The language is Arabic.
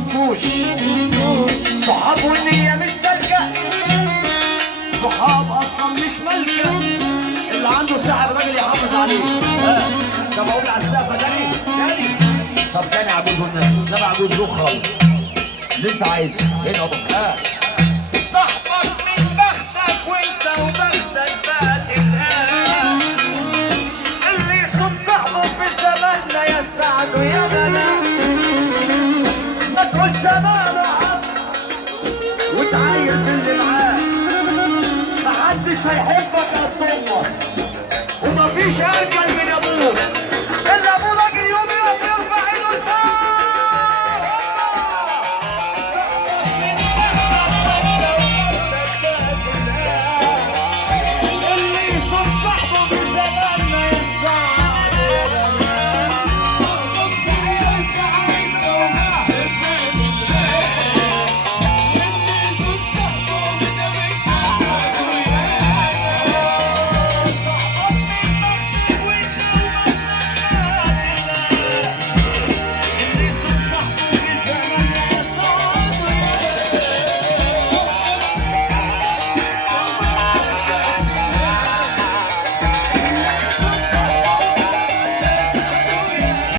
بتفوش. صحاب والنية مش سالكة، صحاب اصلا مش ملكة، اللي عنده ساعة الراجل يحافظ عليه. طب اقول على السقفة تاني تاني. طب تاني عجوز والنبي، ده عجوز له خالص اللي انت عايزه هنا اهو. صاحبك من بختك وانت وبختك بقى تلقاه، اللي يصوم صاحبه في زماننا يا سعد ويا غلا. ما تقولش انا عبد وتعاير باللي معاه، محدش هيحبك قد امك ومفيش ارجل